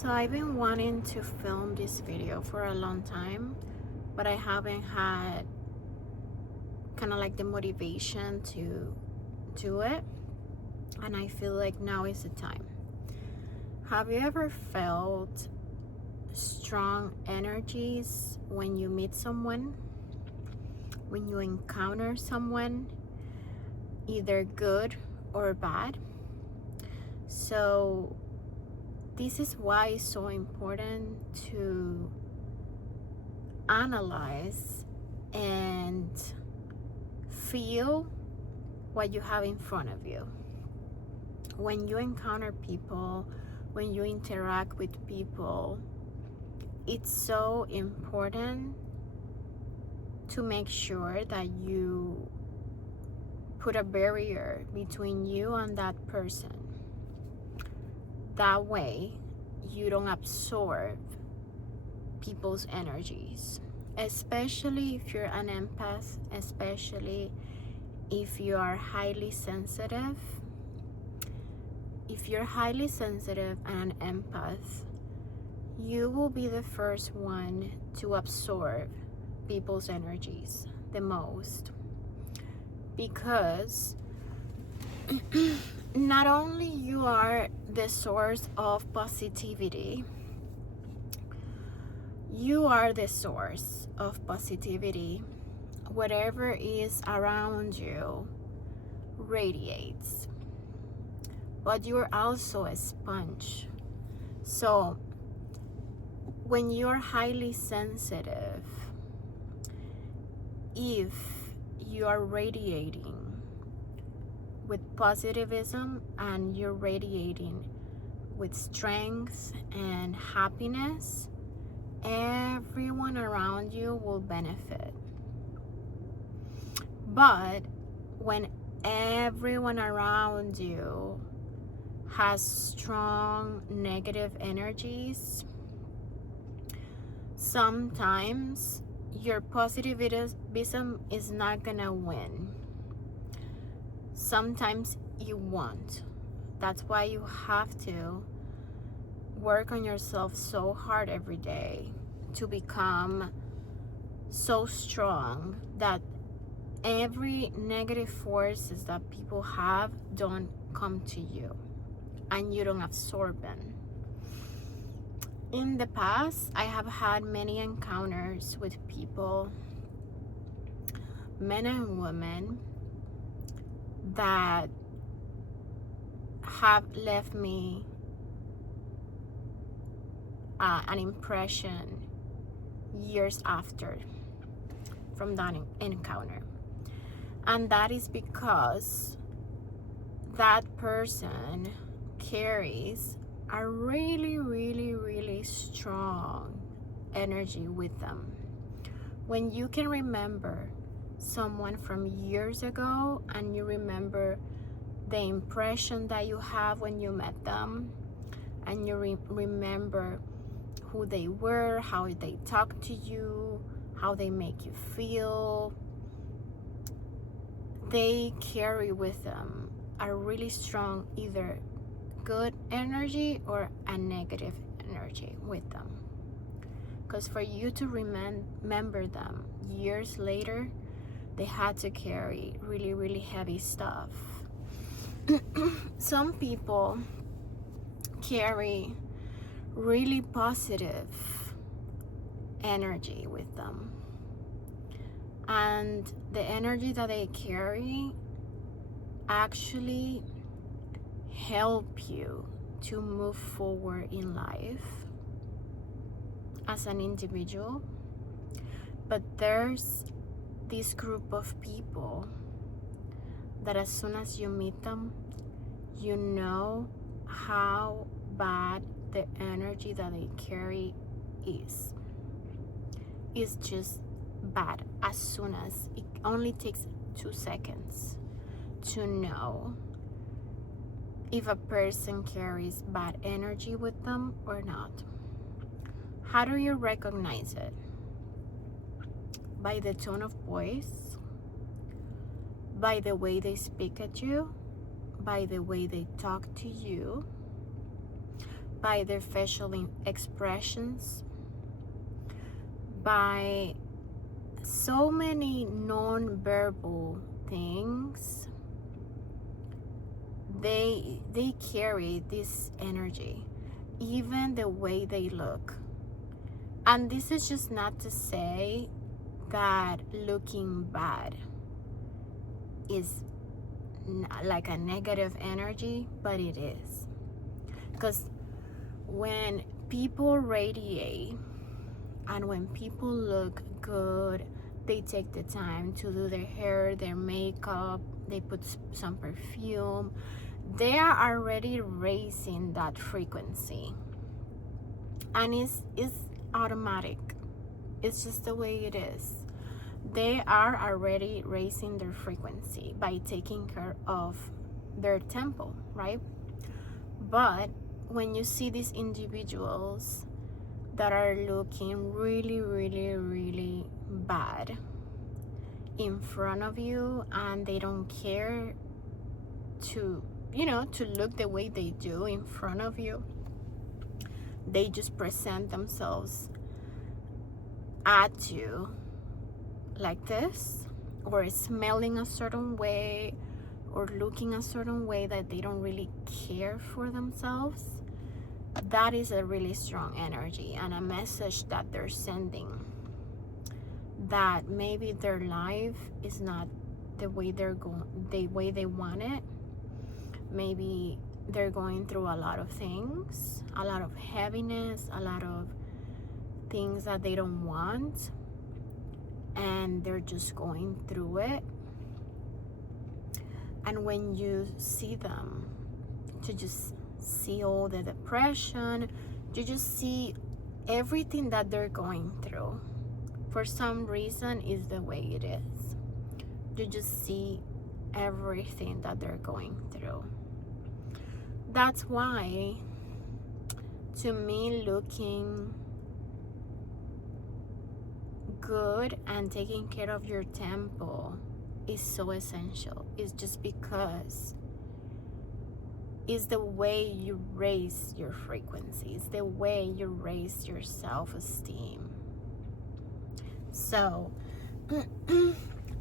So I've been wanting to film this video for a long time, but I haven't had kind of like the motivation to do it, and I feel like now is the time. Have you ever felt strong energies when you meet someone, when you encounter someone, either good or bad? So this is why it's so important to analyze and feel what you have in front of you. When you encounter people, when you interact with people, it's so important to make sure that you put a barrier between you and that person. That way, you don't absorb people's energies, especially if you're an empath, especially if you are highly sensitive. If you're highly sensitive and an empath, you will be the first one to absorb people's energies the most, because not only you are the source of positivity, you are the source of positivity. Whatever is around you radiates, but you're also a sponge. So when you're highly sensitive, if you are radiating with positivism and you're radiating with strength and happiness, everyone around you will benefit. But when everyone around you has strong negative energies, sometimes your positivism is not gonna win. Sometimes you won't. That's why you have to work on yourself so hard every day to become so strong that every negative forces that people have don't come to you and you don't absorb them. In the past, I have had many encounters with people, men and women, that have left me an impression years after from that encounter. And that is because that person carries a really strong energy with them. When you can remember someone from years ago and you remember the impression that you have when you met them, and you remember who they were, how they talk to you, how they make you feel, they carry with them a really strong either good energy or a negative energy with them. Because for you to remember them years later, they had to carry really heavy stuff. Some people carry really positive energy with them, and the energy that they carry actually help you to move forward in life as an individual. But there's this group of people that as soon as you meet them, you know how bad the energy that they carry is. It's just bad. As soon as it only takes 2 seconds to know if a person carries bad energy with them or not. How do you recognize it? By the tone of voice, by the way they speak at you, by the way they talk to you, by their facial expressions, by so many non-verbal things. They carry this energy, even the way they look. And this is just not to say that looking bad is like a negative energy, but it is. Because when people radiate and when people look good, they take the time to do their hair, their makeup, they put some perfume, they are already raising that frequency. And it's automatic. It's just the way it is. They are already raising their frequency by taking care of their temple, right? But when you see these individuals that are looking really, really, really bad in front of you, and they don't care to, to look the way they do in front of you, they just present themselves at you like this, or smelling a certain way, or looking a certain way, that they don't really care for themselves. That is a really strong energy and a message that they're sending, that maybe their life is not the way they want it. Maybe they're going through a lot of things, a lot of heaviness, a lot of things that they don't want, and they're just going through it. And when you see them, to just see all the depression, you just see everything that they're going through. For some reason, is the way it is. You just see everything that they're going through. That's why, to me, looking good and taking care of your temple is so essential. It's just because it's the way you raise your frequency. It's the way you raise your self-esteem. So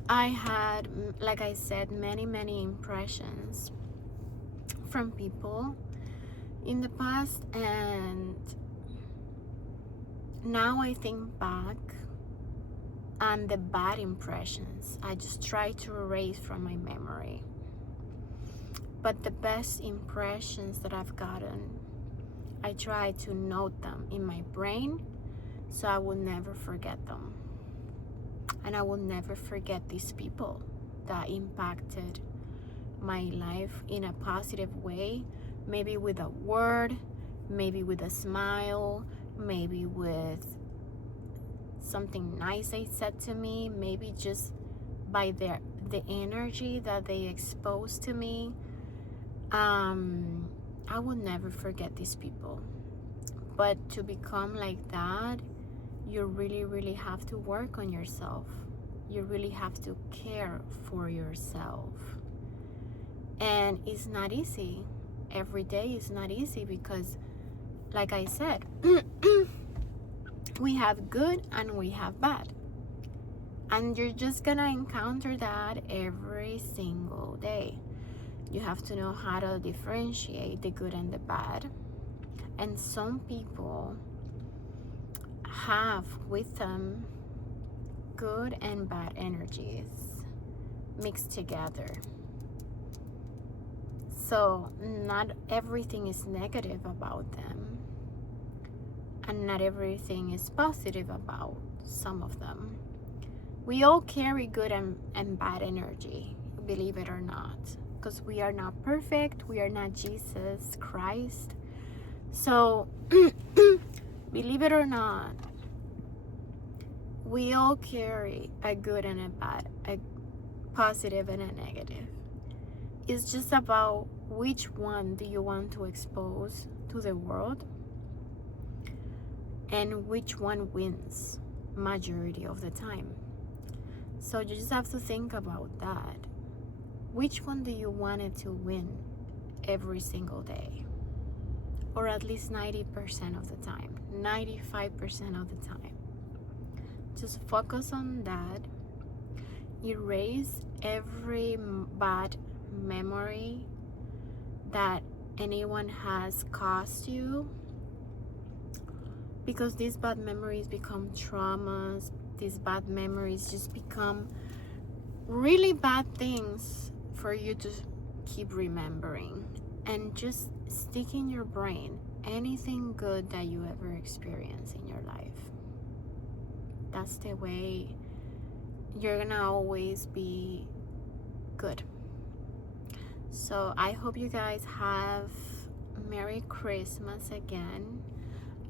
I had, like I said, many impressions from people in the past, and now I think back, and the bad impressions I just try to erase from my memory. But the best impressions that I've gotten, I try to note them in my brain, so I will never forget them. And I will never forget these people that impacted my life in a positive way, maybe with a word, maybe with a smile, maybe with something nice they said to me, maybe just by the energy that they exposed to me. I will never forget these people. But to become like that, you really have to work on yourself. You really have to care for yourself. And it's not easy. Every day is not easy because, like I said, we have good and we have bad. And you're just gonna encounter that every single day. You have to know how to differentiate the good and the bad. And some people have with them good and bad energies mixed together. So not everything is negative about them, and not everything is positive about some of them. We all carry good and bad energy, believe it or not, because we are not perfect. We are not Jesus Christ. So believe it or not, we all carry a good and a bad, a positive and a negative. It's just about which one do you want to expose to the world, and which one wins majority of the time. So you just have to think about that. Which one do you want it to win every single day? or at least 90% of the time, 95% of the time. Just focus on that. Erase every bad memory that anyone has caused you, because these bad memories become traumas. These bad memories just become really bad things for you to keep remembering, and just stick in your brain anything good that you ever experienced in your life. That's the way you're gonna always be good. So I hope you guys have Merry Christmas again.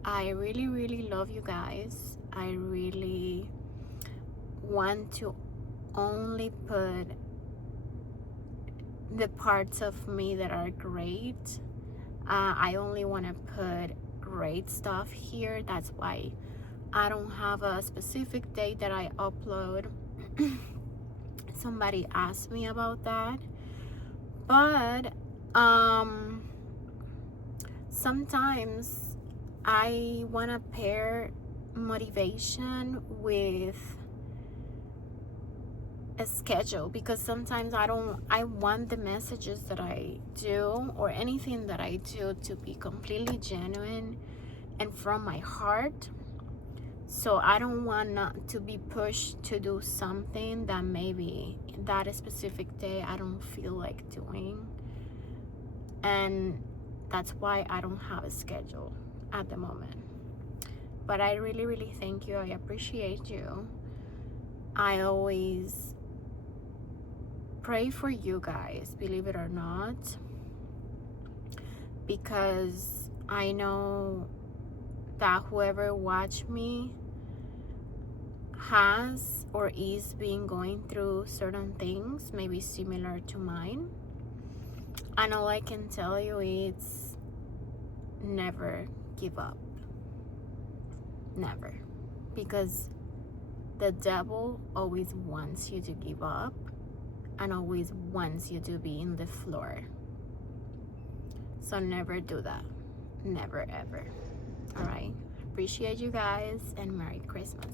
I really love you guys. I really want to only put the parts of me that are great. I only want to put great stuff here. That's why I don't have a specific date that I upload. Somebody asked me about that, but sometimes I want to pair motivation with a schedule, because sometimes I want the messages that I do or anything that I do to be completely genuine and from my heart. So I don't want not to be pushed to do something that maybe that specific day I don't feel like doing. And that's why I don't have a schedule at the moment. But I really thank you. I appreciate you. I always pray for you guys, believe it or not, because I know that whoever watched me has or is being going through certain things, maybe similar to mine. And all I can tell you is never give up. Never. Because the devil always wants you to give up and always wants you to be in the floor. So never do that. Never ever. All right. Appreciate you guys, and Merry Christmas.